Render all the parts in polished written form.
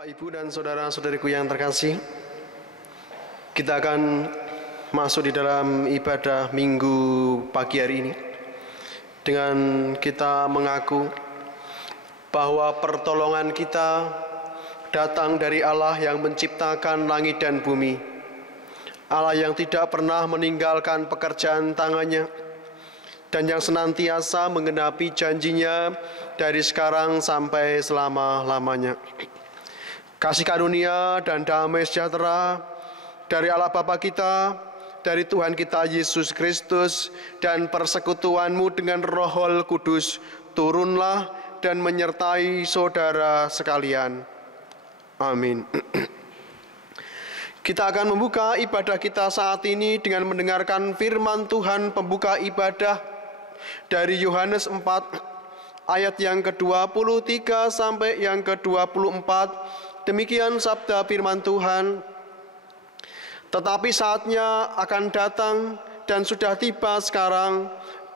Bapak, Ibu, dan saudara-saudariku yang terkasih, kita akan masuk di dalam ibadah minggu pagi hari ini dengan kita mengaku bahwa pertolongan kita datang dari Allah yang menciptakan langit dan bumi, Allah yang tidak pernah meninggalkan pekerjaan tangannya dan yang senantiasa menggenapi janjinya dari sekarang sampai selama-lamanya. Kasih karunia dan damai sejahtera dari Allah Bapa kita, dari Tuhan kita Yesus Kristus, dan persekutuan-Mu dengan Roh Kudus turunlah dan menyertai saudara sekalian. Amin. Kita akan membuka ibadah kita saat ini dengan mendengarkan firman Tuhan pembuka ibadah dari Yohanes 4 ayat yang ke-23 sampai yang ke-24. Demikian sabda firman Tuhan. Tetapi saatnya akan datang dan sudah tiba sekarang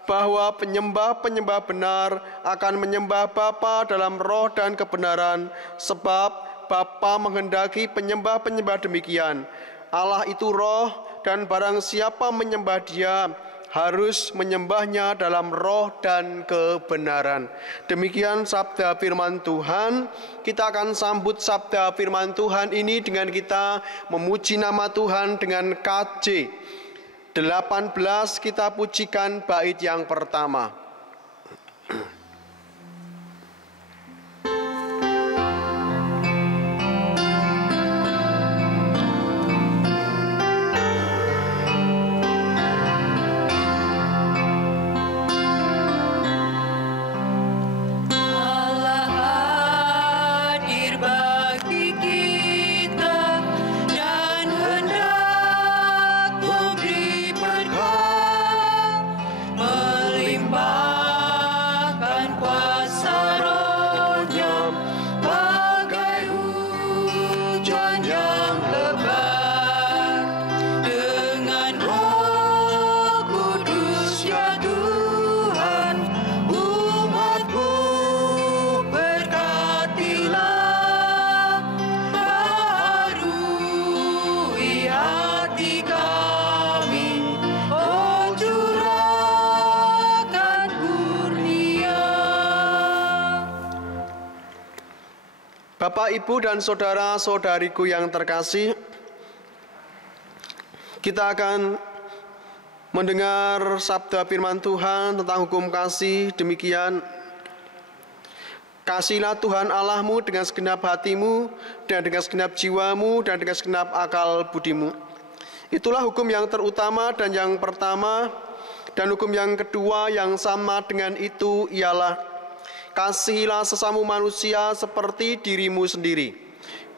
bahwa penyembah-penyembah benar akan menyembah Bapa dalam roh dan kebenaran, sebab Bapa menghendaki penyembah-penyembah demikian. Allah itu roh, dan barang siapa menyembah Dia harus menyembahnya dalam roh dan kebenaran. Demikian sabda firman Tuhan. Kita akan sambut sabda firman Tuhan ini dengan kita memuji nama Tuhan dengan KJ 18. Kita pujikan bait yang pertama. Bapak, Ibu, dan saudara-saudariku yang terkasih, kita akan mendengar sabda firman Tuhan tentang hukum kasih. Demikian, kasihlah Tuhan Allahmu dengan segenap hatimu, dan dengan segenap jiwamu, dan dengan segenap akal budimu. Itulah hukum yang terutama dan yang pertama, dan hukum yang kedua yang sama dengan itu ialah kasihilah sesama manusia seperti dirimu sendiri.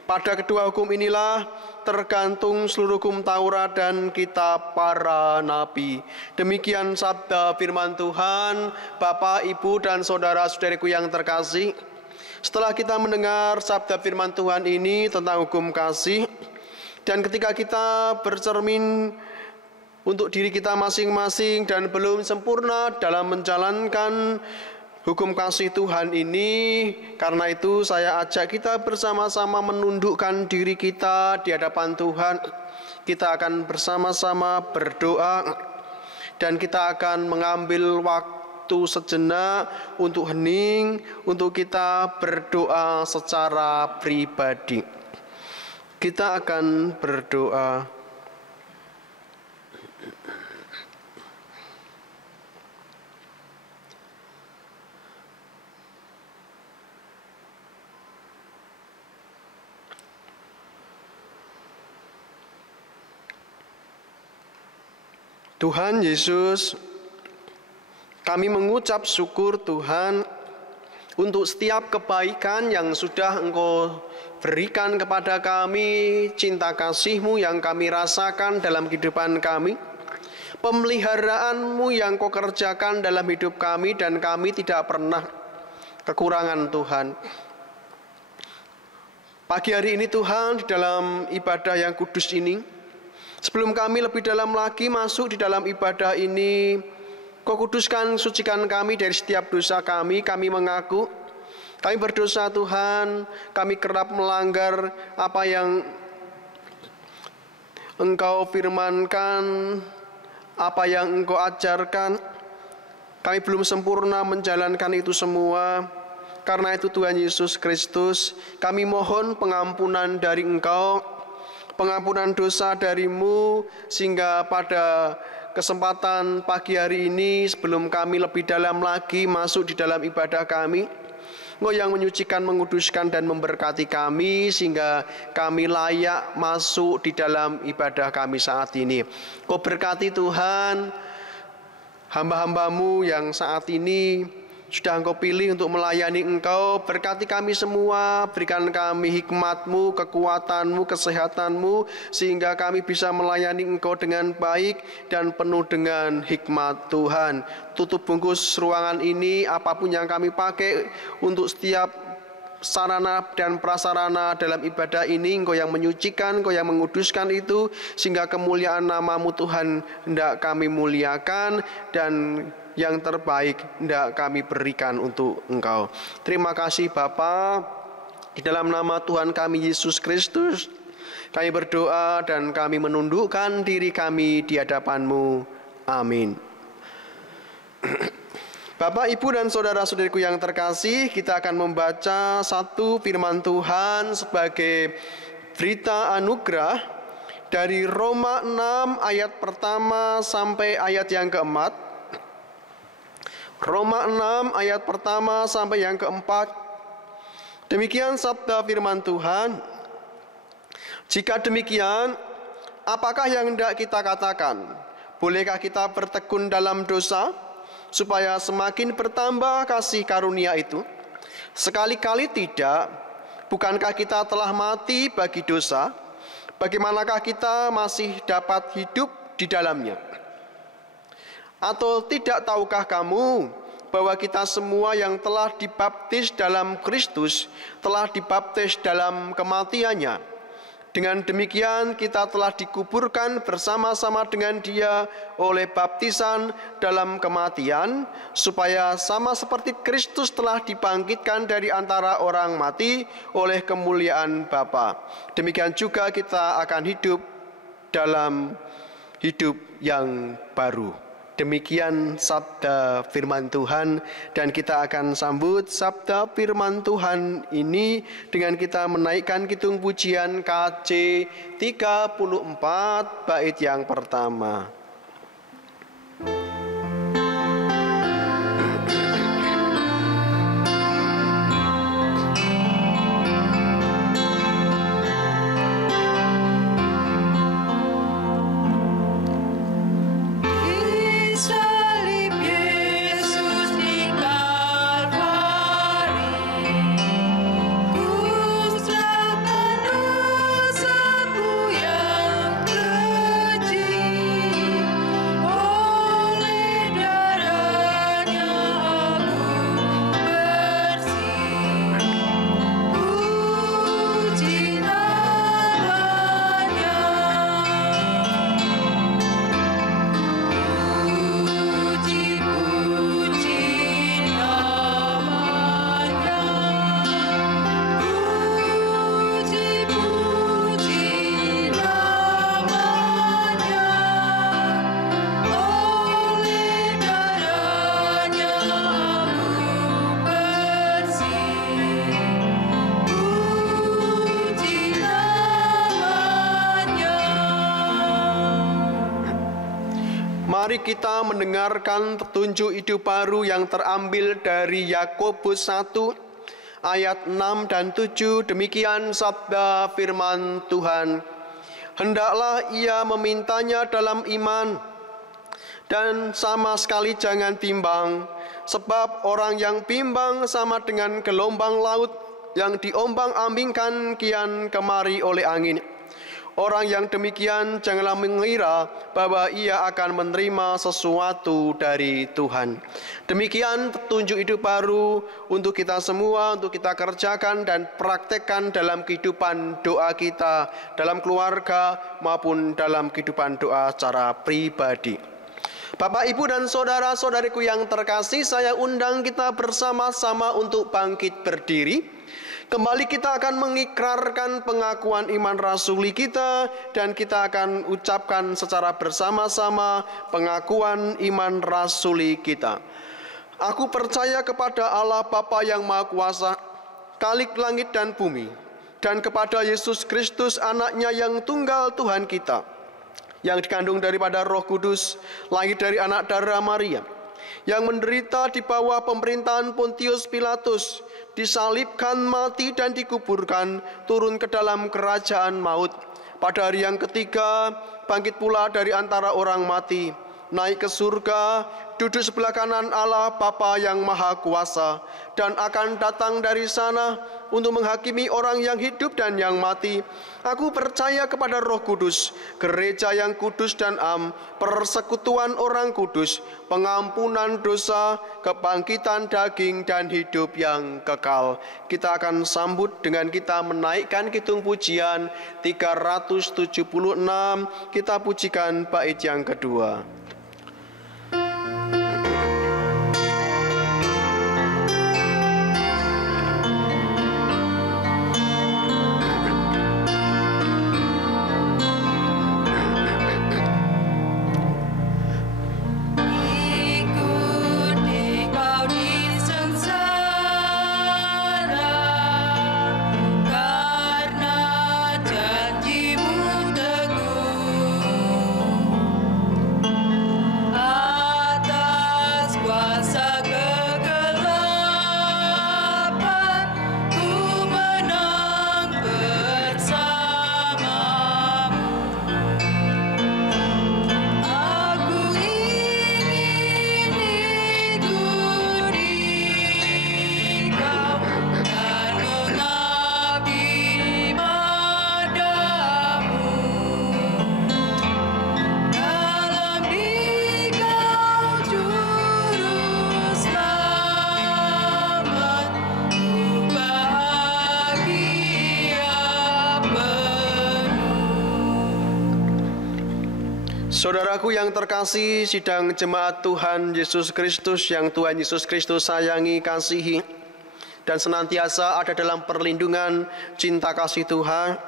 Pada kedua hukum inilah tergantung seluruh hukum Taurat dan kitab para nabi. Demikian sabda firman Tuhan. Bapak, Ibu, dan saudara-saudariku yang terkasih, setelah kita mendengar sabda firman Tuhan ini tentang hukum kasih, dan ketika kita bercermin untuk diri kita masing-masing dan belum sempurna dalam menjalankan hukum kasih Tuhan ini, karena itu saya ajak kita bersama-sama menundukkan diri kita di hadapan Tuhan. Kita akan bersama-sama berdoa dan kita akan mengambil waktu sejenak untuk hening, untuk kita berdoa secara pribadi. Kita akan berdoa. Tuhan Yesus, kami mengucap syukur Tuhan untuk setiap kebaikan yang sudah Engkau berikan kepada kami, cinta kasih-Mu yang kami rasakan dalam kehidupan kami, pemeliharaan-Mu yang Kau kerjakan dalam hidup kami, dan kami tidak pernah kekurangan Tuhan. Pagi hari ini Tuhan, di dalam ibadah yang kudus ini, sebelum kami lebih dalam lagi masuk di dalam ibadah ini, Kau kuduskan, sucikan kami dari setiap dosa kami. Kami mengaku Kami berdosa Tuhan, kami kerap melanggar apa yang Engkau firmankan, apa yang Engkau ajarkan. Kami belum sempurna menjalankan itu semua. Karena itu Tuhan Yesus Kristus, kami mohon pengampunan dari Engkau, pengampunan dosa dari-Mu, sehingga pada kesempatan pagi hari ini, sebelum kami lebih dalam lagi masuk di dalam ibadah kami, Engkau yang menyucikan, menguduskan, dan memberkati kami, sehingga kami layak masuk di dalam ibadah kami saat ini. Engkau berkati Tuhan, hamba-hamba-Mu yang saat ini sudah Engkau pilih untuk melayani Engkau. Berkati kami semua, berikan kami hikmat-Mu, kekuatan-Mu, kesehatan-Mu, sehingga kami bisa melayani Engkau dengan baik dan penuh dengan hikmat Tuhan. Tutup bungkus ruangan ini, apapun yang kami pakai untuk setiap sarana dan prasarana dalam ibadah ini, Engkau yang menyucikan, Engkau yang menguduskan itu, sehingga kemuliaan nama-Mu Tuhan hendak kami muliakan, dan yang terbaik hendak kami berikan untuk Engkau. Terima kasih Bapa, di dalam nama Tuhan kami Yesus Kristus, kami berdoa dan kami menundukkan diri kami di hadapan-Mu. Amin. Bapak, Ibu, dan saudara-saudariku yang terkasih, kita akan membaca satu firman Tuhan sebagai berita anugerah dari Roma 6 ayat pertama sampai ayat yang keempat. Roma 6 ayat pertama sampai yang keempat. Demikian sabda firman Tuhan. Jika demikian, apakah yang hendak kita katakan? Bolehkah kita bertekun dalam dosa, supaya semakin bertambah kasih karunia itu? Sekali-kali tidak. Bukankah kita telah mati bagi dosa? Bagaimanakah kita masih dapat hidup di dalamnya? Atau tidak tahukah kamu bahwa kita semua yang telah dibaptis dalam Kristus telah dibaptis dalam kematiannya? Dengan demikian kita telah dikuburkan bersama-sama dengan Dia oleh baptisan dalam kematian, supaya sama seperti Kristus telah dibangkitkan dari antara orang mati oleh kemuliaan Bapa, demikian juga kita akan hidup dalam hidup yang baru. Demikian sabda firman Tuhan, dan kita akan sambut sabda firman Tuhan ini dengan kita menaikkan kidung pujian KJ 34 bait yang pertama. Mari kita mendengarkan petunjuk hidup baru yang terambil dari Yakobus 1 ayat 6 dan 7. Demikian sabda firman Tuhan. Hendaklah ia memintanya dalam iman, dan sama sekali jangan bimbang, sebab orang yang bimbang sama dengan gelombang laut yang diombang-ambingkan kian kemari oleh angin. Orang yang demikian janganlah mengira bahwa ia akan menerima sesuatu dari Tuhan. Demikian petunjuk hidup baru untuk kita semua, untuk kita kerjakan dan praktekkan dalam kehidupan doa kita, dalam keluarga maupun dalam kehidupan doa secara pribadi. Bapak, Ibu, dan saudara-saudariku yang terkasih, saya undang kita bersama-sama untuk bangkit berdiri. Kembali kita akan mengikrarkan pengakuan iman rasuli kita, dan kita akan ucapkan secara bersama-sama pengakuan iman rasuli kita. Aku percaya kepada Allah Bapa yang Maha Kuasa, Khalik langit dan bumi, dan kepada Yesus Kristus anaknya yang tunggal Tuhan kita, yang dikandung daripada Roh Kudus, lahir dari anak darah Maria, yang menderita di bawah pemerintahan Pontius Pilatus, disalibkan, mati, dan dikuburkan, turun ke dalam kerajaan maut. Pada hari yang ketiga, bangkit pula dari antara orang mati, naik ke surga, duduk sebelah kanan Allah Bapa yang Maha Kuasa, dan akan datang dari sana untuk menghakimi orang yang hidup dan yang mati. Aku percaya kepada Roh Kudus, gereja yang kudus dan am, persekutuan orang kudus, pengampunan dosa, kebangkitan daging, dan hidup yang kekal. Kita akan sambut dengan kita menaikkan kidung pujian 376. Kita pujikan bait yang kedua. Saudaraku yang terkasih, sidang jemaat Tuhan Yesus Kristus yang Tuhan Yesus Kristus sayangi, kasihi, dan senantiasa ada dalam perlindungan cinta kasih Tuhan.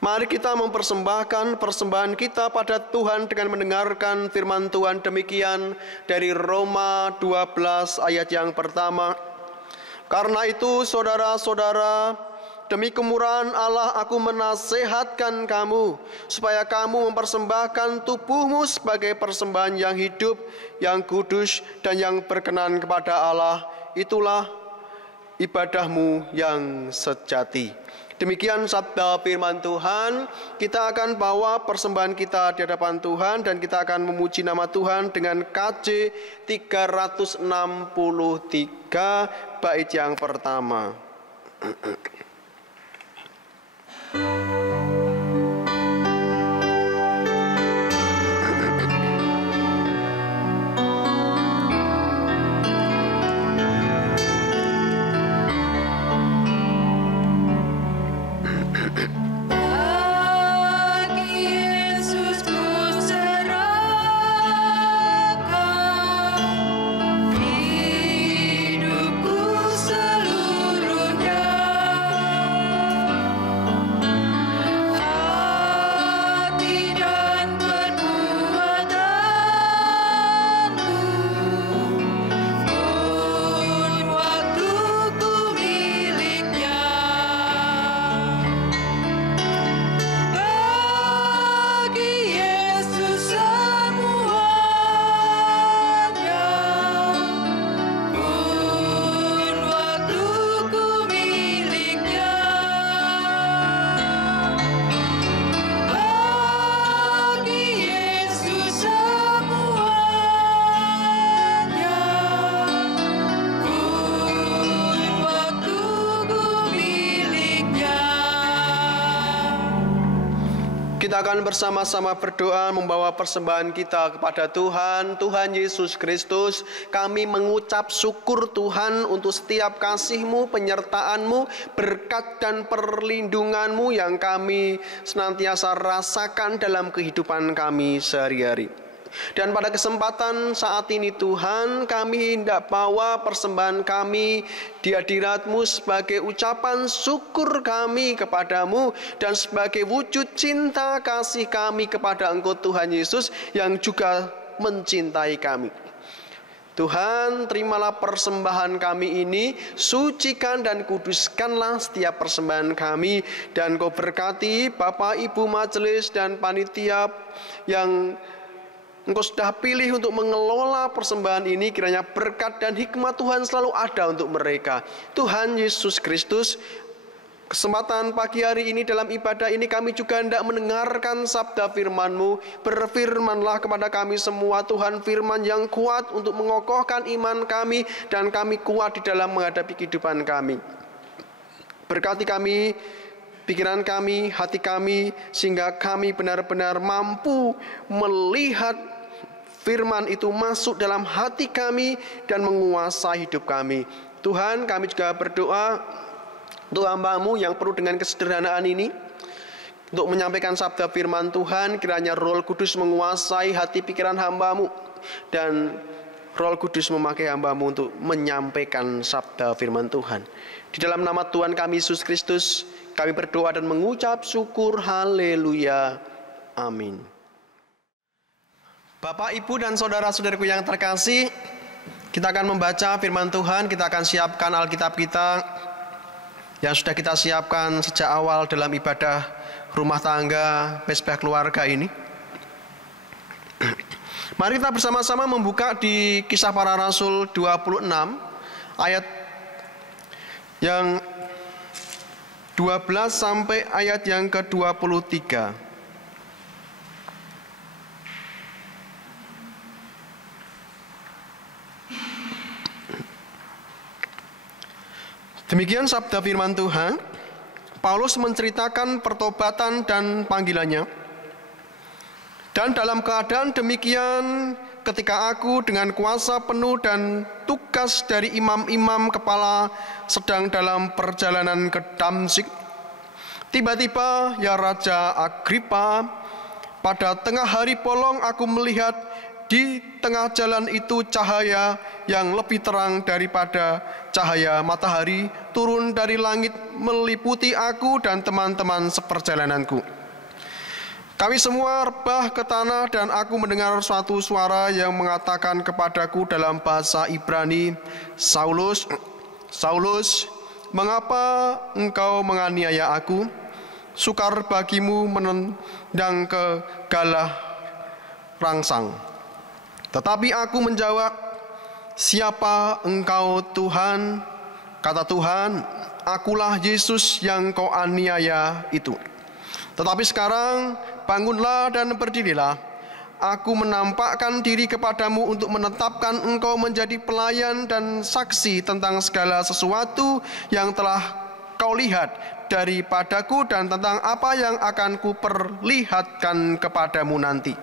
Mari kita mempersembahkan persembahan kita pada Tuhan dengan mendengarkan firman Tuhan demikian dari Roma 12 ayat yang pertama. Karena itu saudara-saudara, demi kemurahan Allah aku menasehatkan kamu, supaya kamu mempersembahkan tubuhmu sebagai persembahan yang hidup, yang kudus, dan yang berkenan kepada Allah. Itulah ibadahmu yang sejati. Demikian sabda firman Tuhan. Kita akan bawa persembahan kita di hadapan Tuhan, dan kita akan memuji nama Tuhan dengan KJ 363 bait yang pertama. Kita akan bersama-sama berdoa membawa persembahan kita kepada Tuhan. Tuhan Yesus Kristus, kami mengucap syukur Tuhan untuk setiap kasih-Mu, penyertaan-Mu, berkat dan perlindungan-Mu yang kami senantiasa rasakan dalam kehidupan kami sehari-hari. Dan pada kesempatan saat ini Tuhan, kami hendak bawa persembahan kami di hadirat-Mu sebagai ucapan syukur kami kepadamu dan sebagai wujud cinta kasih kami kepada Engkau Tuhan Yesus yang juga mencintai kami. Tuhan, terimalah persembahan kami ini, sucikan dan kuduskanlah setiap persembahan kami, dan Kau berkati Bapak Ibu majelis dan panitia yang Engkau sudah pilih untuk mengelola persembahan ini, kiranya berkat dan hikmat Tuhan selalu ada untuk mereka. Tuhan Yesus Kristus, kesempatan pagi hari ini dalam ibadah ini kami juga hendak mendengarkan sabda firman-Mu. Berfirmanlah kepada kami semua Tuhan, firman yang kuat untuk mengokohkan iman kami dan kami kuat di dalam menghadapi kehidupan kami. Berkati kami, pikiran kami, hati kami, sehingga kami benar-benar mampu melihat firman itu masuk dalam hati kami dan menguasai hidup kami. Tuhan, kami juga berdoa untuk hamba-Mu yang perlu dengan kesederhanaan ini, untuk menyampaikan sabda firman Tuhan, kiranya Roh Kudus menguasai hati pikiran hamba-Mu, dan Roh Kudus memakai hamba-Mu untuk menyampaikan sabda firman Tuhan. Di dalam nama Tuhan kami Yesus Kristus, kami berdoa dan mengucap syukur. Haleluya. Amin. Bapak, Ibu, dan saudara-saudaraku yang terkasih, kita akan membaca firman Tuhan. Kita akan siapkan Alkitab kita yang sudah kita siapkan sejak awal dalam ibadah rumah tangga Mesbah Keluarga ini. Mari kita bersama-sama membuka di Kisah Para Rasul 26 ayat yang 12 sampai ayat yang ke-23. Demikian sabda firman Tuhan. Paulus menceritakan pertobatan dan panggilannya. Dan dalam keadaan demikian, ketika aku dengan kuasa penuh dan tugas dari imam-imam kepala sedang dalam perjalanan ke Damsyik, tiba-tiba ya Raja Agripa, pada tengah hari bolong aku melihat di tengah jalan itu cahaya yang lebih terang daripada cahaya matahari turun dari langit meliputi aku dan teman-teman seperjalananku. Kami semua rebah ke tanah dan aku mendengar suatu suara yang mengatakan kepadaku dalam bahasa Ibrani, Saulus, Saulus, mengapa engkau menganiaya aku? Sukar bagimu menendang ke galah rangsang. Tetapi aku menjawab, siapa engkau Tuhan? Kata Tuhan, akulah Yesus yang kau aniaya itu. Tetapi sekarang bangunlah dan berdirilah. Aku menampakkan diri kepadamu untuk menetapkan engkau menjadi pelayan dan saksi tentang segala sesuatu yang telah kau lihat daripadaku dan tentang apa yang akan kuperlihatkan kepadamu nanti.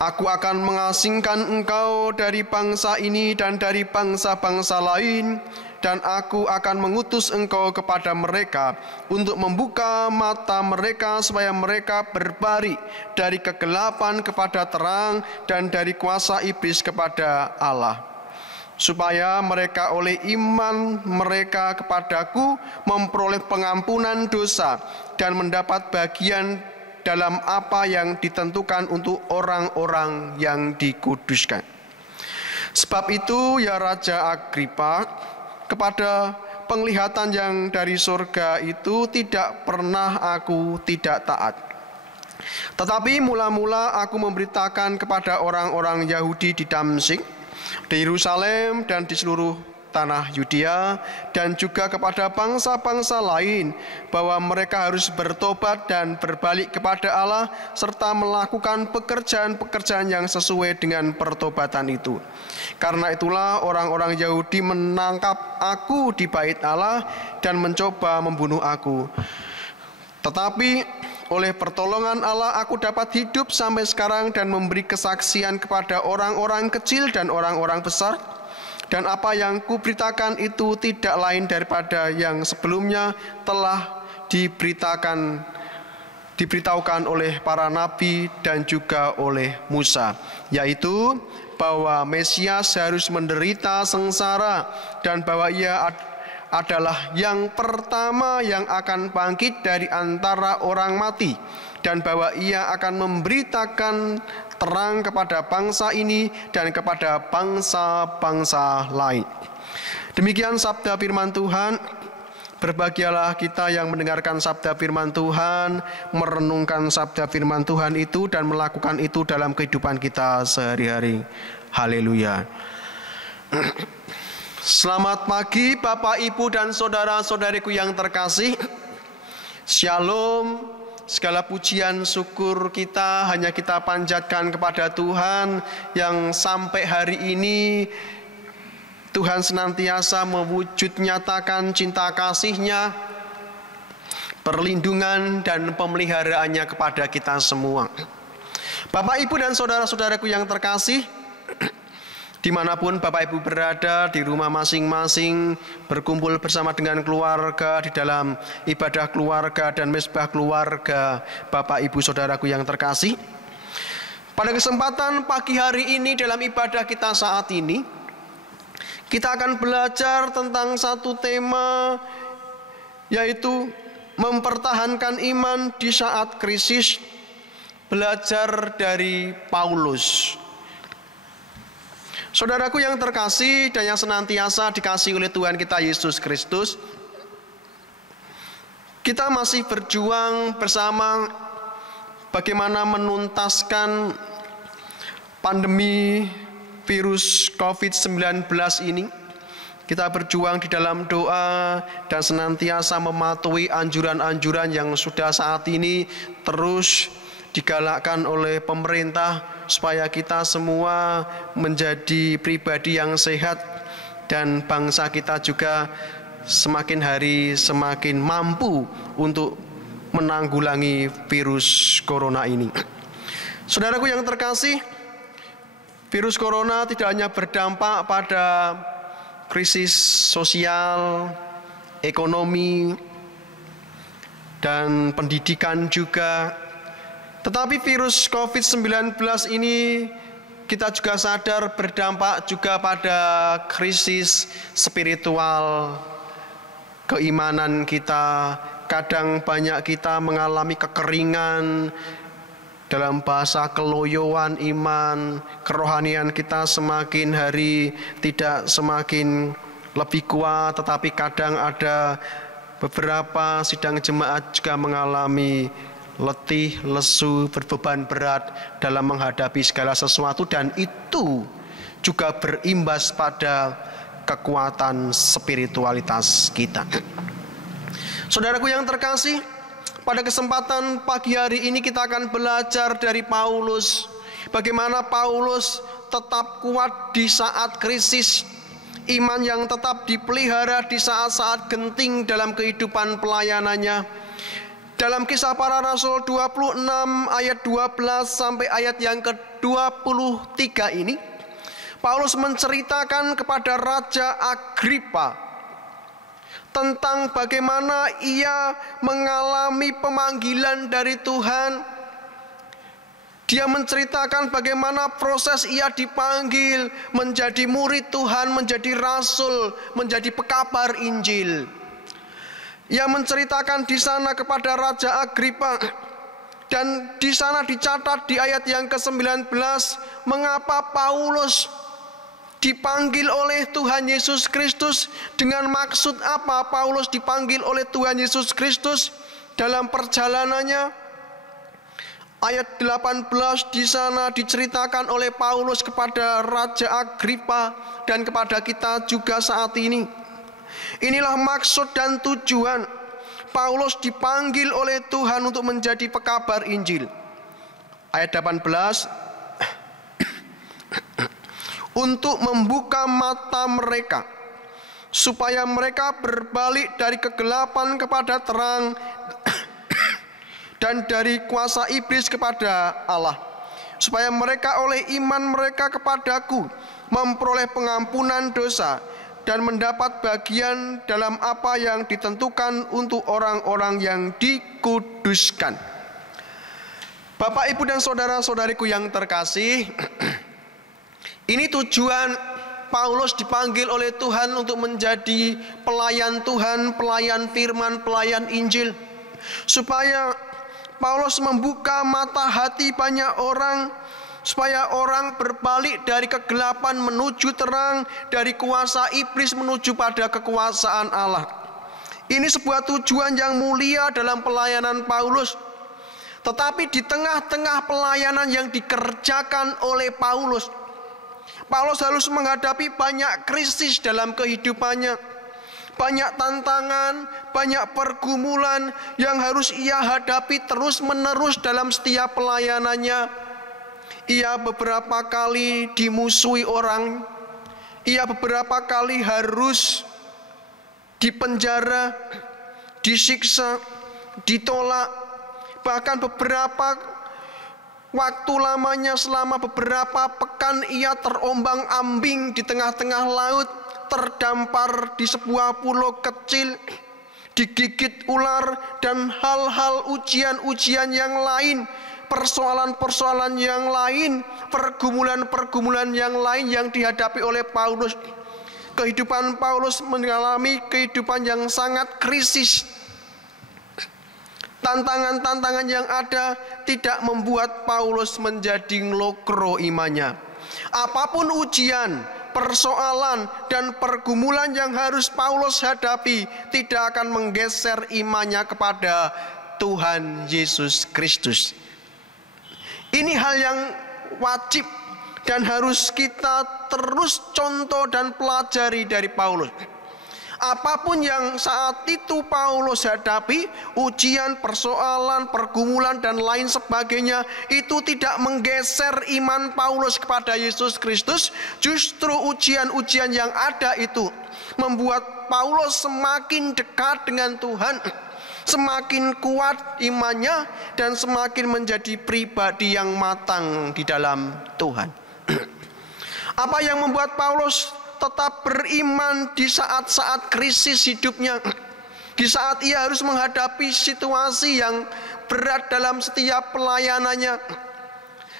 Aku akan mengasingkan engkau dari bangsa ini dan dari bangsa-bangsa lain, dan aku akan mengutus engkau kepada mereka untuk membuka mata mereka supaya mereka berbalik dari kegelapan kepada terang dan dari kuasa iblis kepada Allah, supaya mereka oleh iman mereka kepadaku memperoleh pengampunan dosa dan mendapat bagian dalam apa yang ditentukan untuk orang-orang yang dikuduskan. Sebab itu ya Raja Agripa, kepada penglihatan yang dari surga itu tidak pernah aku tidak taat. Tetapi mula-mula aku memberitakan kepada orang-orang Yahudi di Damsyik, di Yerusalem dan di seluruh tanah Yudea, dan juga kepada bangsa-bangsa lain, bahwa mereka harus bertobat dan berbalik kepada Allah, serta melakukan pekerjaan-pekerjaan yang sesuai dengan pertobatan itu. Karena itulah orang-orang Yahudi menangkap aku di bait Allah dan mencoba membunuh aku. Tetapi oleh pertolongan Allah aku dapat hidup sampai sekarang dan memberi kesaksian kepada orang-orang kecil dan orang-orang besar. Dan apa yang kuberitakan itu tidak lain daripada yang sebelumnya telah diberitakan diberitahukan oleh para nabi dan juga oleh Musa, yaitu bahwa Mesias harus menderita sengsara dan bahwa ia adalah yang pertama yang akan bangkit dari antara orang mati, dan bahwa ia akan memberitakan terang kepada bangsa ini dan kepada bangsa-bangsa lain. Demikian sabda firman Tuhan. Berbahagialah kita yang mendengarkan sabda firman Tuhan, merenungkan sabda firman Tuhan itu dan melakukan itu dalam kehidupan kita sehari-hari. Haleluya. Selamat pagi Bapak, Ibu, dan saudara-saudariku yang terkasih. Shalom. Segala pujian syukur kita hanya kita panjatkan kepada Tuhan yang sampai hari ini Tuhan senantiasa mewujud nyatakan cinta kasih-Nya, perlindungan dan pemeliharaannya kepada kita semua. Bapak, Ibu, dan saudara-saudaraku yang terkasih, dimanapun Bapak Ibu berada, di rumah masing-masing, berkumpul bersama dengan keluarga, di dalam ibadah keluarga dan mezbah keluarga, Bapak Ibu saudaraku yang terkasih. Pada kesempatan pagi hari ini dalam ibadah kita saat ini, kita akan belajar tentang satu tema, yaitu mempertahankan iman di saat krisis, belajar dari Paulus. Saudaraku yang terkasih dan yang senantiasa dikasihi oleh Tuhan kita Yesus Kristus, kita masih berjuang bersama bagaimana menuntaskan pandemi virus COVID-19 ini. Kita berjuang di dalam doa dan senantiasa mematuhi anjuran-anjuran yang sudah saat ini terus digalakkan oleh pemerintah supaya kita semua menjadi pribadi yang sehat dan bangsa kita juga semakin hari semakin mampu untuk menanggulangi virus corona ini. Saudaraku yang terkasih, virus corona tidak hanya berdampak pada krisis sosial, ekonomi, dan pendidikan juga, tetapi virus COVID-19 ini kita juga sadar berdampak juga pada krisis spiritual, keimanan kita. Kadang banyak kita mengalami kekeringan, dalam bahasa keloyoan iman, kerohanian kita semakin hari tidak semakin lebih kuat, tetapi kadang ada beberapa sidang jemaat juga mengalami letih, lesu, berbeban berat dalam menghadapi segala sesuatu, dan itu juga berimbas pada kekuatan spiritualitas kita. Saudaraku yang terkasih, pada kesempatan pagi hari ini kita akan belajar dari Paulus. Bagaimana Paulus tetap kuat di saat krisis, iman yang tetap dipelihara di saat-saat genting dalam kehidupan pelayanannya. Dalam Kisah Para Rasul 26 ayat 12 sampai ayat yang ke-23 ini, Paulus menceritakan kepada Raja Agripa tentang bagaimana ia mengalami pemanggilan dari Tuhan. Dia menceritakan bagaimana proses ia dipanggil menjadi murid Tuhan, menjadi rasul, menjadi pekabar Injil. Ia menceritakan di sana kepada Raja Agripa, dan di sana dicatat di ayat yang ke-19 mengapa Paulus dipanggil oleh Tuhan Yesus Kristus. Dengan maksud apa Paulus dipanggil oleh Tuhan Yesus Kristus dalam perjalanannya? Ayat 18 di sana diceritakan oleh Paulus kepada Raja Agripa dan kepada kita juga saat ini. Inilah maksud dan tujuan Paulus dipanggil oleh Tuhan untuk menjadi pekabar Injil. Ayat 18, untuk membuka mata mereka, supaya mereka berbalik dari kegelapan kepada terang, dan dari kuasa iblis kepada Allah, supaya mereka oleh iman mereka kepadaku memperoleh pengampunan dosa dan mendapat bagian dalam apa yang ditentukan untuk orang-orang yang dikuduskan. Bapak, Ibu, dan saudara-saudariku yang terkasih, ini tujuan Paulus dipanggil oleh Tuhan untuk menjadi pelayan Tuhan, pelayan firman, pelayan Injil. Supaya Paulus membuka mata hati banyak orang, supaya orang berbalik dari kegelapan menuju terang, dari kuasa iblis menuju pada kekuasaan Allah. Ini sebuah tujuan yang mulia dalam pelayanan Paulus. Tetapi di tengah-tengah pelayanan yang dikerjakan oleh Paulus, Paulus harus menghadapi banyak krisis dalam kehidupannya. Banyak tantangan, banyak pergumulan yang harus ia hadapi terus-menerus dalam setiap pelayanannya. Ia beberapa kali dimusuhi orang. Ia beberapa kali harus dipenjara, disiksa, ditolak. Bahkan beberapa waktu lamanya, selama beberapa pekan, ia terombang-ambing di tengah-tengah laut, terdampar di sebuah pulau kecil, digigit ular, dan hal-hal ujian-ujian yang lain, persoalan-persoalan yang lain, pergumulan-pergumulan yang lain yang dihadapi oleh Paulus. Kehidupan Paulus mengalami kehidupan yang sangat krisis. Tantangan-tantangan yang ada tidak membuat Paulus menjadi nglokro imannya. Apapun ujian, persoalan, dan pergumulan yang harus Paulus hadapi, tidak akan menggeser imannya kepada Tuhan Yesus Kristus. Ini hal yang wajib dan harus kita terus contoh dan pelajari dari Paulus. Apapun yang saat itu Paulus hadapi, ujian, persoalan, pergumulan, dan lain sebagainya, itu tidak menggeser iman Paulus kepada Yesus Kristus. Justru ujian-ujian yang ada itu membuat Paulus semakin dekat dengan Tuhan, semakin kuat imannya, dan semakin menjadi pribadi yang matang di dalam Tuhan. Apa yang membuat Paulus tetap beriman di saat-saat krisis hidupnya, di saat ia harus menghadapi situasi yang berat dalam setiap pelayanannya?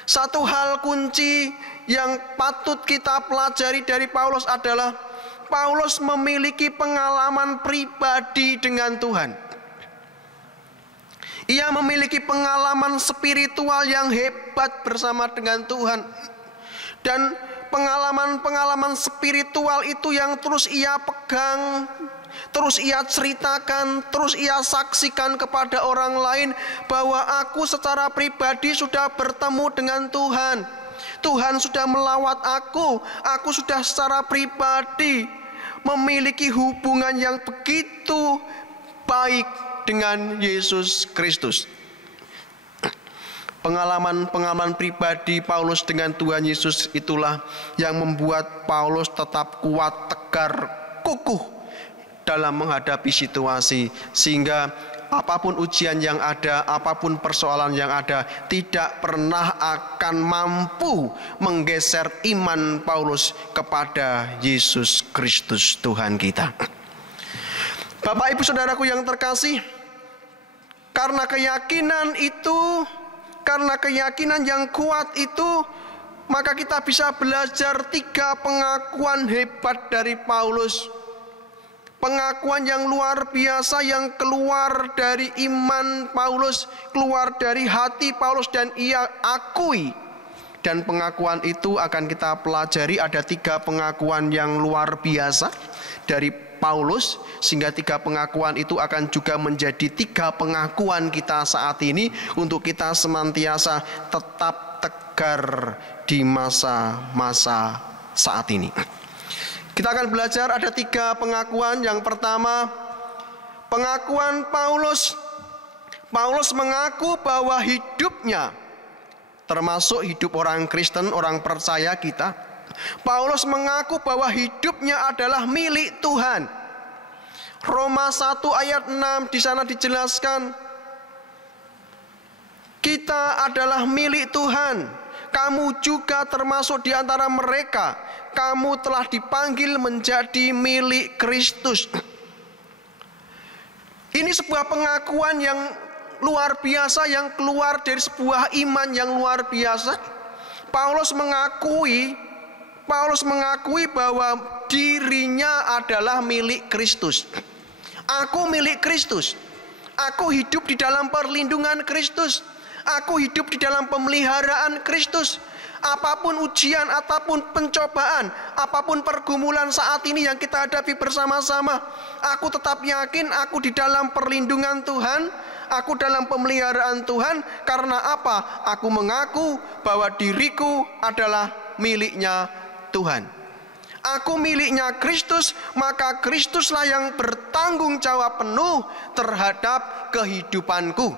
Satu hal kunci yang patut kita pelajari dari Paulus adalah Paulus memiliki pengalaman pribadi dengan Tuhan. Ia memiliki pengalaman spiritual yang hebat bersama dengan Tuhan. Dan pengalaman-pengalaman spiritual itu yang terus ia pegang, terus ia ceritakan, terus ia saksikan kepada orang lain, bahwa aku secara pribadi sudah bertemu dengan Tuhan. Tuhan sudah melawat aku sudah secara pribadi memiliki hubungan yang begitu baik dengan Yesus Kristus. Pengalaman-pengalaman pribadi Paulus dengan Tuhan Yesus itulah yang membuat Paulus tetap kuat, tegar, kukuh dalam menghadapi situasi, sehingga apapun ujian yang ada, apapun persoalan yang ada, tidak pernah akan mampu menggeser iman Paulus kepada Yesus Kristus Tuhan kita. Bapak, Ibu, saudaraku yang terkasih, karena keyakinan yang kuat itu, maka kita bisa belajar 3 pengakuan hebat dari Paulus. Pengakuan yang luar biasa yang keluar dari iman Paulus, keluar dari hati Paulus, dan ia akui. Dan pengakuan itu akan kita pelajari. Ada 3 pengakuan yang luar biasa dari Paulus, sehingga 3 pengakuan itu akan juga menjadi 3 pengakuan kita saat ini untuk kita senantiasa tetap tegar di masa-masa saat ini. Kita akan belajar ada 3 pengakuan. Yang pertama, pengakuan Paulus. Paulus mengaku bahwa hidupnya, termasuk hidup orang Kristen, orang percaya kita, Paulus mengaku bahwa hidupnya adalah milik Tuhan. Roma 1 ayat 6 di sana dijelaskan, kita adalah milik Tuhan. Kamu juga termasuk di antara mereka. Kamu telah dipanggil menjadi milik Kristus. Ini sebuah pengakuan yang luar biasa yang keluar dari sebuah iman yang luar biasa. Paulus mengakui bahwa dirinya adalah milik Kristus. Aku milik Kristus. Aku hidup di dalam perlindungan Kristus. Aku hidup di dalam pemeliharaan Kristus. Apapun ujian, apapun pencobaan, apapun pergumulan saat ini yang kita hadapi bersama-sama, aku tetap yakin aku di dalam perlindungan Tuhan, aku dalam pemeliharaan Tuhan. Karena apa? Aku mengaku bahwa diriku adalah miliknya Tuhan. Aku miliknya Kristus, maka Kristuslah yang bertanggung jawab penuh terhadap kehidupanku.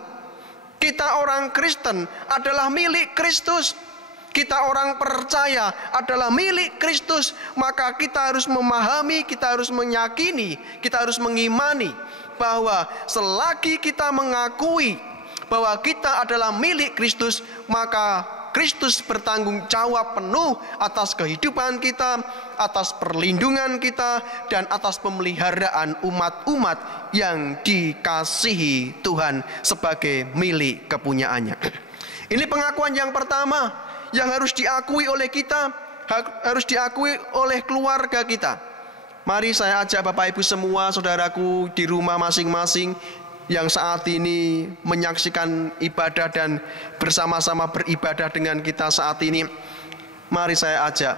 Kita orang Kristen adalah milik Kristus. Kita orang percaya adalah milik Kristus, maka kita harus memahami, kita harus meyakini, kita harus mengimani bahwa selagi kita mengakui bahwa kita adalah milik Kristus, maka Kristus bertanggung jawab penuh atas kehidupan kita, atas perlindungan kita, dan atas pemeliharaan umat-umat yang dikasihi Tuhan sebagai milik kepunyaannya. Ini pengakuan yang pertama yang harus diakui oleh kita, harus diakui oleh keluarga kita. Mari saya ajak Bapak Ibu semua, saudaraku di rumah masing-masing yang saat ini menyaksikan ibadah dan bersama-sama beribadah dengan kita saat ini. Mari saya ajak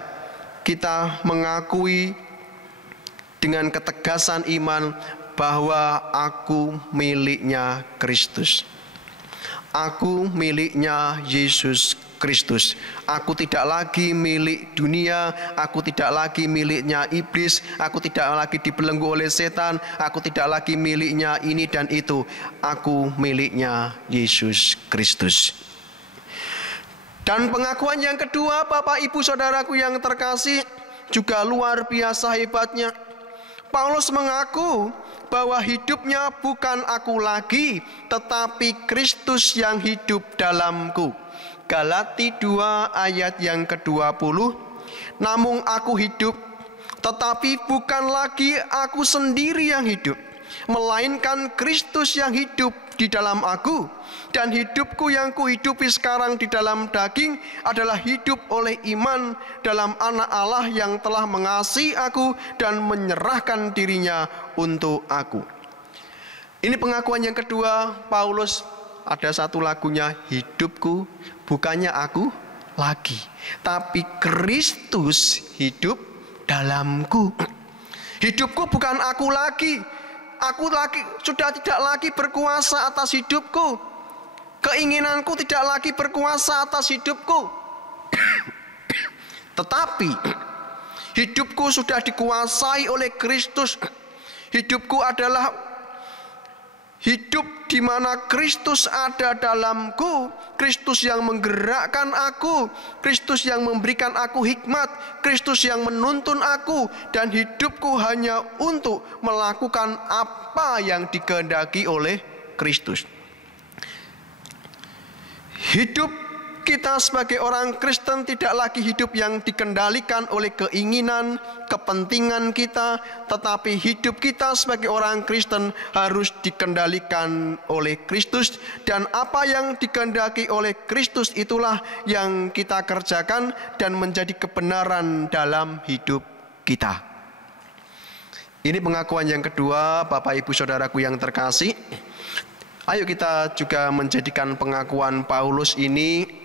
kita mengakui dengan ketegasan iman bahwa aku miliknya Kristus. Aku miliknya Yesus Kristus. Aku tidak lagi milik dunia, aku tidak lagi miliknya iblis, aku tidak lagi dibelenggu oleh setan, aku tidak lagi miliknya ini dan itu. Aku miliknya Yesus Kristus. Dan pengakuan yang kedua, Bapak Ibu Saudaraku yang terkasih, juga luar biasa hebatnya. Paulus mengaku bahwa hidupnya bukan aku lagi, tetapi Kristus yang hidup dalamku. Galati 2 ayat yang ke-20. Namun aku hidup, tetapi bukan lagi aku sendiri yang hidup, melainkan Kristus yang hidup di dalam aku. Dan hidupku yang kuhidupi sekarang di dalam daging adalah hidup oleh iman dalam Anak Allah yang telah mengasihi aku dan menyerahkan dirinya untuk aku. Ini pengakuan yang kedua Paulus. Ada satu lagunya, hidupku bukannya aku lagi, tapi Kristus hidup dalamku. Hidupku bukan aku lagi. Aku sudah tidak lagi berkuasa atas hidupku. Keinginanku tidak lagi berkuasa atas hidupku. Tetapi hidupku sudah dikuasai oleh Kristus. Hidupku adalah hidup di mana Kristus ada dalamku, Kristus yang menggerakkan aku, Kristus yang memberikan aku hikmat, Kristus yang menuntun aku, dan hidupku hanya untuk melakukan apa yang dikehendaki oleh Kristus. Hidup kita sebagai orang Kristen tidak lagi hidup yang dikendalikan oleh keinginan, kepentingan kita, tetapi hidup kita sebagai orang Kristen harus dikendalikan oleh Kristus, dan apa yang dikehendaki oleh Kristus itulah yang kita kerjakan dan menjadi kebenaran dalam hidup kita. Ini pengakuan yang kedua, Bapak Ibu Saudaraku yang terkasih. Ayo kita juga menjadikan pengakuan Paulus ini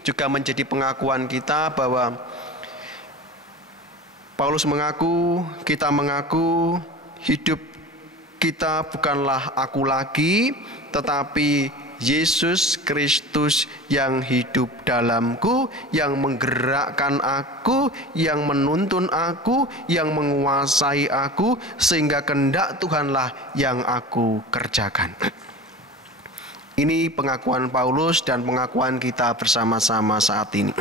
juga menjadi pengakuan kita, bahwa Paulus mengaku, kita mengaku hidup kita bukanlah aku lagi, tetapi Yesus Kristus yang hidup dalamku, yang menggerakkan aku, yang menuntun aku, yang menguasai aku, sehingga kehendak Tuhanlah yang aku kerjakan. Ini pengakuan Paulus dan pengakuan kita bersama-sama saat ini.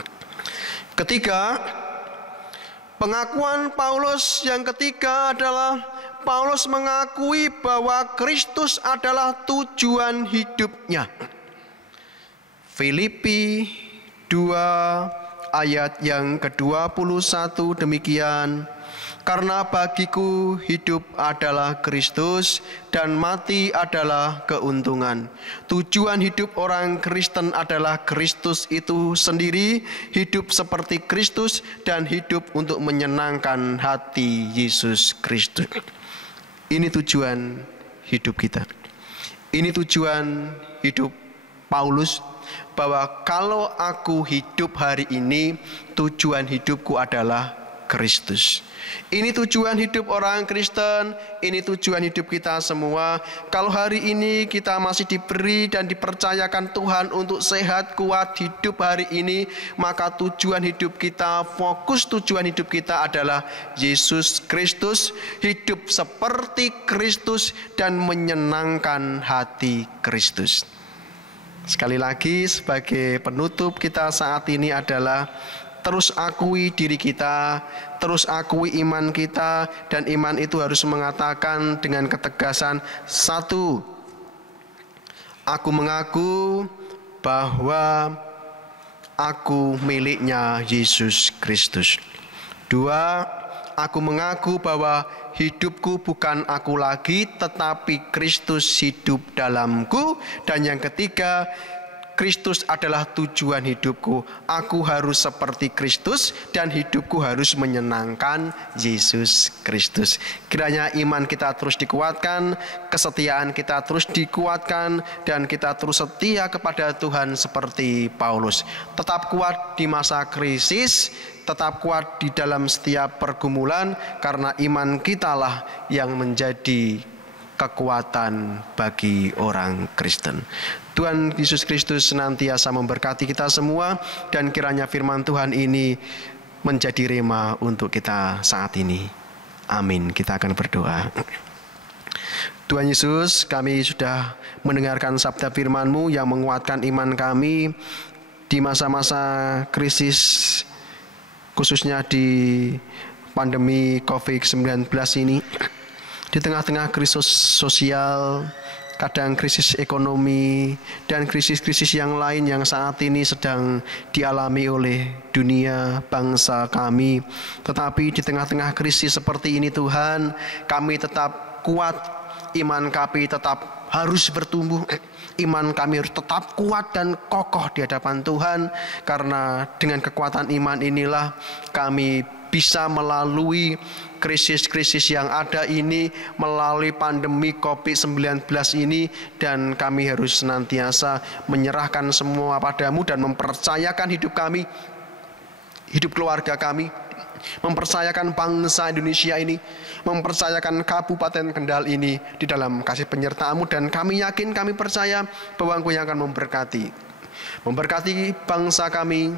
Ketiga, pengakuan Paulus yang ketiga adalah Paulus mengakui bahwa Kristus adalah tujuan hidupnya. Filipi 2 ayat yang ke-21 demikian. Karena bagiku hidup adalah Kristus dan mati adalah keuntungan. Tujuan hidup orang Kristen adalah Kristus itu sendiri, hidup seperti Kristus dan hidup untuk menyenangkan hati Yesus Kristus. Ini tujuan hidup kita. Ini tujuan hidup Paulus, bahwa kalau aku hidup hari ini, tujuan hidupku adalah Kristus. Ini tujuan hidup orang Kristen, ini tujuan hidup kita semua. Kalau hari ini kita masih diberi dan dipercayakan Tuhan untuk sehat, kuat, hidup hari ini, maka tujuan hidup kita, fokus tujuan hidup kita adalah Yesus Kristus, hidup seperti Kristus dan menyenangkan hati Kristus. Sekali lagi, sebagai penutup kita saat ini adalah terus akui diri kita, terus akui iman kita, dan iman itu harus mengatakan dengan ketegasan, satu, aku mengaku bahwa aku miliknya Yesus Kristus. Dua, aku mengaku bahwa hidupku bukan aku lagi, tetapi Kristus hidup dalamku. Dan yang ketiga, Kristus adalah tujuan hidupku. Aku harus seperti Kristus dan hidupku harus menyenangkan Yesus Kristus. Kiranya iman kita terus dikuatkan, kesetiaan kita terus dikuatkan, dan kita terus setia kepada Tuhan seperti Paulus. Tetap kuat di masa krisis, tetap kuat di dalam setiap pergumulan, karena iman kitalah yang menjadi kekuatan bagi orang Kristen. Tuhan Yesus Kristus senantiasa memberkati kita semua, dan kiranya firman Tuhan ini menjadi rema untuk kita saat ini. Amin. Kita akan berdoa. Tuhan Yesus, kami sudah mendengarkan sabda firman-Mu yang menguatkan iman kami di masa-masa krisis, khususnya di pandemi COVID-19 ini. Di tengah-tengah krisis sosial, kadang krisis ekonomi, dan krisis-krisis yang lain yang saat ini sedang dialami oleh dunia bangsa kami. Tetapi di tengah-tengah krisis seperti ini Tuhan, kami tetap kuat, iman kami tetap harus bertumbuh, iman kami harus tetap kuat dan kokoh di hadapan Tuhan, karena dengan kekuatan iman inilah kami bisa melalui krisis-krisis yang ada ini, melalui pandemi COVID-19 ini, dan kami harus senantiasa menyerahkan semua padamu dan mempercayakan hidup kami, hidup keluarga kami, mempercayakan bangsa Indonesia ini, mempercayakan Kabupaten Kendal ini di dalam kasih penyertaan-Mu, dan kami yakin, kami percaya bahwa Engkau yang akan memberkati bangsa kami,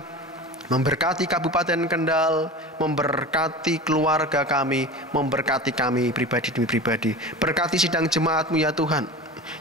memberkati Kabupaten Kendal, memberkati keluarga kami, memberkati kami pribadi demi pribadi. Berkati sidang jemaat-Mu ya Tuhan,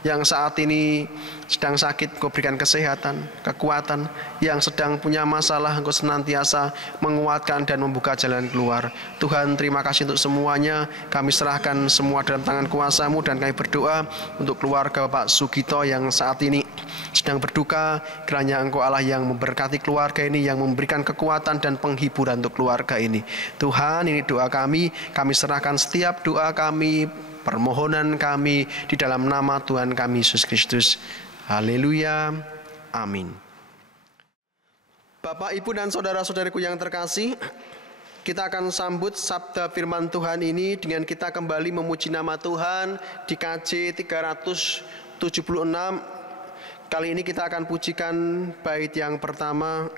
yang saat ini sedang sakit, Engkau berikan kesehatan, kekuatan. Yang sedang punya masalah, Engkau senantiasa menguatkan dan membuka jalan keluar. Tuhan, terima kasih untuk semuanya. Kami serahkan semua dalam tangan kuasa-Mu, dan kami berdoa untuk keluarga Bapak Sugito yang saat ini sedang berduka. Kiranya Engkau Allah yang memberkati keluarga ini, yang memberikan kekuatan dan penghiburan untuk keluarga ini. Tuhan, ini doa kami serahkan setiap doa kami, permohonan kami di dalam nama Tuhan kami Yesus Kristus. Haleluya. Amin. Bapak, Ibu, dan saudara-saudariku yang terkasih, kita akan sambut sabda firman Tuhan ini dengan kita kembali memuji nama Tuhan di KJ 376. Kali ini kita akan pujikan bait yang pertama.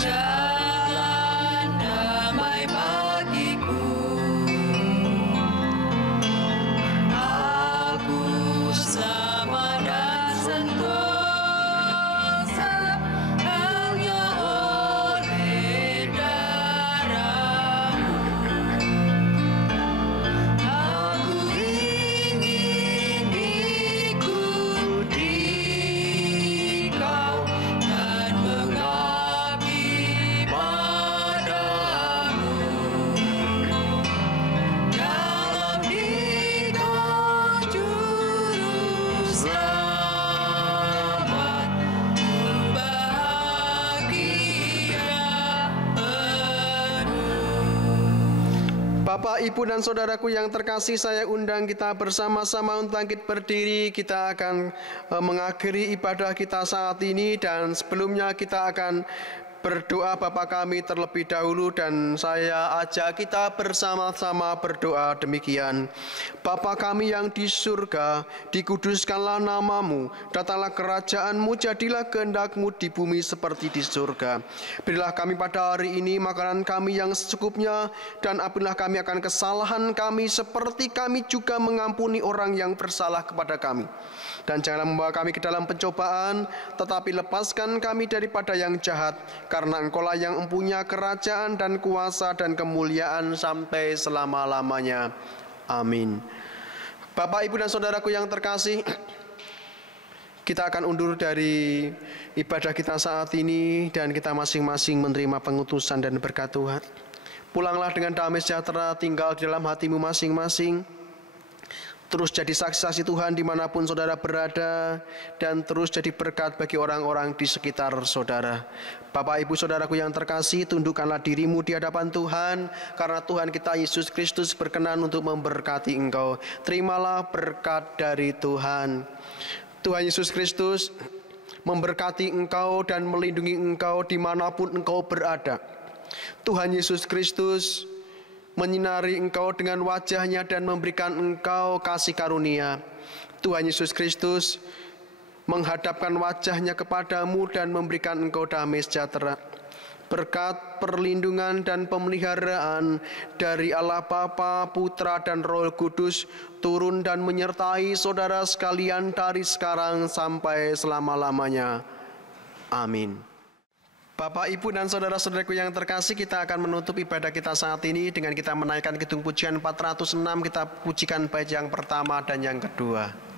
Jalan damai bagiku. Bapak, Ibu, dan saudaraku yang terkasih, saya undang kita bersama-sama untuk bangkit berdiri. Kita akan mengakhiri ibadah kita saat ini, dan sebelumnya kita akan berdoa Bapa kami terlebih dahulu, dan saya ajak kita bersama-sama berdoa demikian. Bapa kami yang di surga, dikuduskanlah namamu, datanglah kerajaanmu, jadilah kehendak-mu di bumi seperti di surga. Berilah kami pada hari ini makanan kami yang secukupnya, dan ampunilah kami akan kesalahan kami seperti kami juga mengampuni orang yang bersalah kepada kami. Dan janganlah membawa kami ke dalam pencobaan, tetapi lepaskan kami daripada yang jahat, karena Engkaulah yang mempunyai kerajaan dan kuasa dan kemuliaan sampai selama-lamanya. Amin. Bapak, Ibu, dan saudaraku yang terkasih, kita akan undur dari ibadah kita saat ini, dan kita masing-masing menerima pengutusan dan berkat Tuhan. Pulanglah dengan damai sejahtera, tinggal di dalam hatimu masing-masing. Terus jadi saksi-saksi Tuhan dimanapun saudara berada, dan terus jadi berkat bagi orang-orang di sekitar saudara. Bapak, Ibu, saudaraku yang terkasih, tundukkanlah dirimu di hadapan Tuhan, karena Tuhan kita Yesus Kristus berkenan untuk memberkati engkau. Terimalah berkat dari Tuhan. Tuhan Yesus Kristus memberkati engkau dan melindungi engkau dimanapun engkau berada. Tuhan Yesus Kristus menyinari engkau dengan wajahnya dan memberikan engkau kasih karunia. Tuhan Yesus Kristus menghadapkan wajahnya kepadamu dan memberikan engkau damai sejahtera. Berkat, perlindungan, dan pemeliharaan dari Allah Bapa, Putra, dan Roh Kudus turun dan menyertai saudara sekalian dari sekarang sampai selama-lamanya. Amin. Bapak, Ibu, dan saudara-saudaraku yang terkasih, kita akan menutup ibadah kita saat ini dengan kita menaikkan kidung pujian 406. Kita pujikan bait yang pertama dan yang kedua.